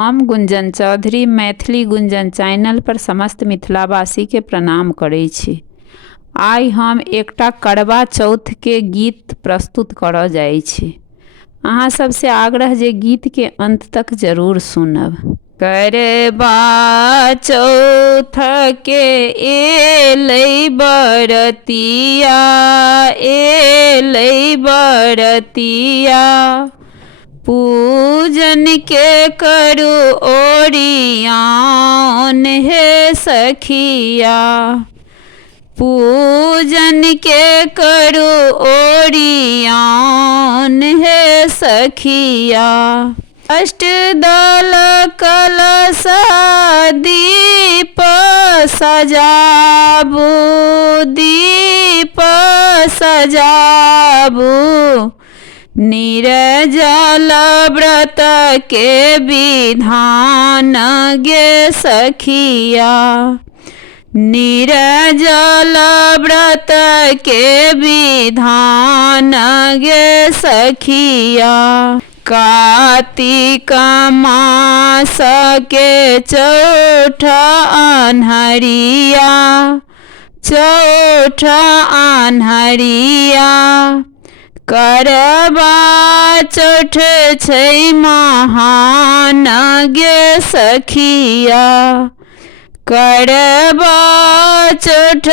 हम गुंजन चौधरी मैथिली गुंजन चैनल पर समस्त मिथिलावासी के प्रणाम करै छी। आइ हम एकटा करवा चौथ के गीत प्रस्तुत करऽ जाइ छी। अहाँ सबसे आग्रह जे गीत के अंत तक जरूर सुनब। करवा चौथ के एलै बरतिया, एलै बरतिया, पूजन के करू ओरियान हे सखिया, पूजन के करू ओरियान हे सखिया। अष्टदल कलश दीप सजाबू, दीप सजाबू, निर्जल व्रत के विधान गे सखिया, निर्जल व्रत के विधान गे सखिया। कार्तिक मास के चौठ अन्हरिया, चौठ अन्हरिया, करवा चौठ छै महान गे सखिया, करवा चौठ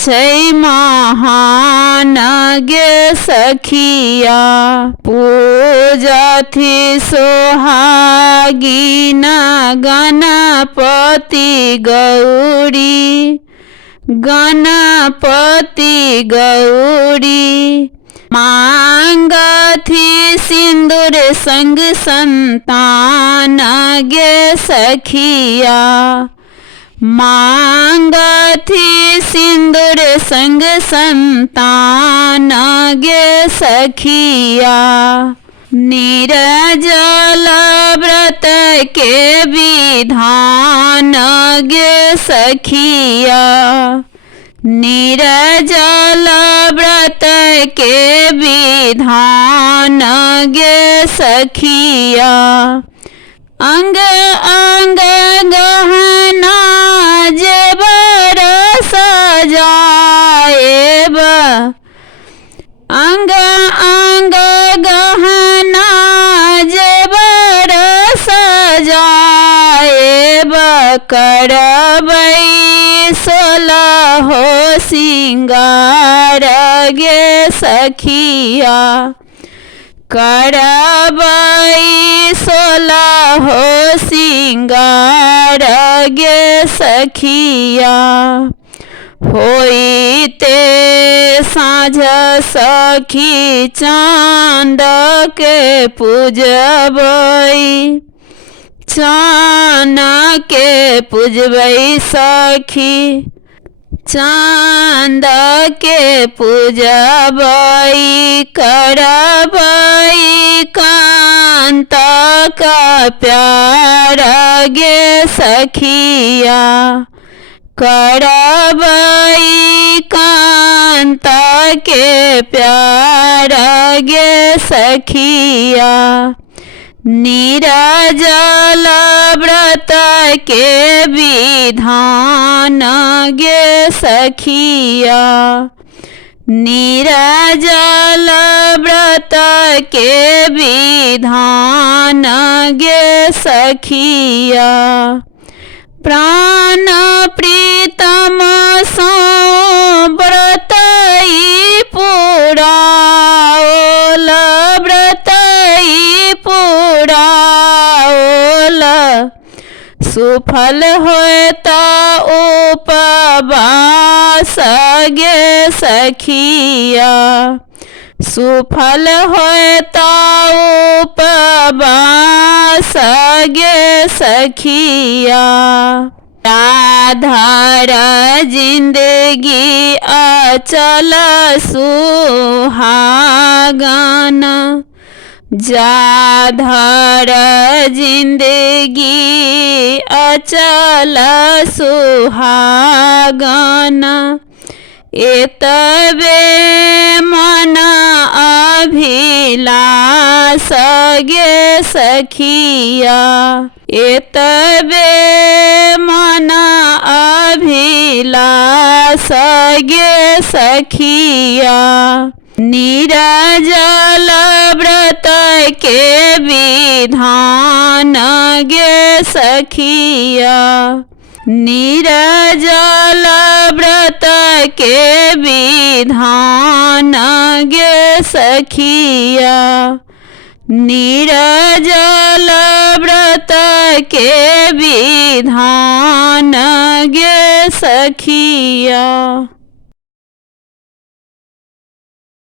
छै महान गे सखिया। पूजथि सोहागिन गणपति गौरी, गणपति गौरी, मांगथि सिंदूर संग संतान गे सखिया, मांगथि सिंदूर संग संतान गे सखिया। निर्जल व्रत के विधान गे सखिया, निर्जल व्रत के विधान गे सखिया। अंग अंग गहना जेवर सजाएब, अंग अंग गहना जेवर सजाएब, करबै 16 सिंगार गे सखिया, करबै 16 सिंगार गे सखिया। होइते साँझ सखी चाँद के पूजबै, चान के पूजबै सखी, चाँद के पूजबै, करबै कांत का प्यार गे सखिया, करबै कांत के प्यार गे सखिया। निर्जल व्रत के विधान गे सखिया, निर्जल व्रत के विधान गे सखिया। प्राण प्रीतम सो व्रत पुराओल, व्रत पुराओल, सुफल होता उपवास गे सखिया, सुफल होता उपवास गे सखिया। राधार जिंदगी अचल सुहागन, जाधर जिंदगी अचल सुहागन, एतबे मन अभिलाष गे सखिया। एतबे मन अभिलाष गे सखिया, निर्जल व्रत के विधान गे सखिया, निर्जल व्रत के विधान गे सखिया, निर्जल व्रत के विधान गे सखिया।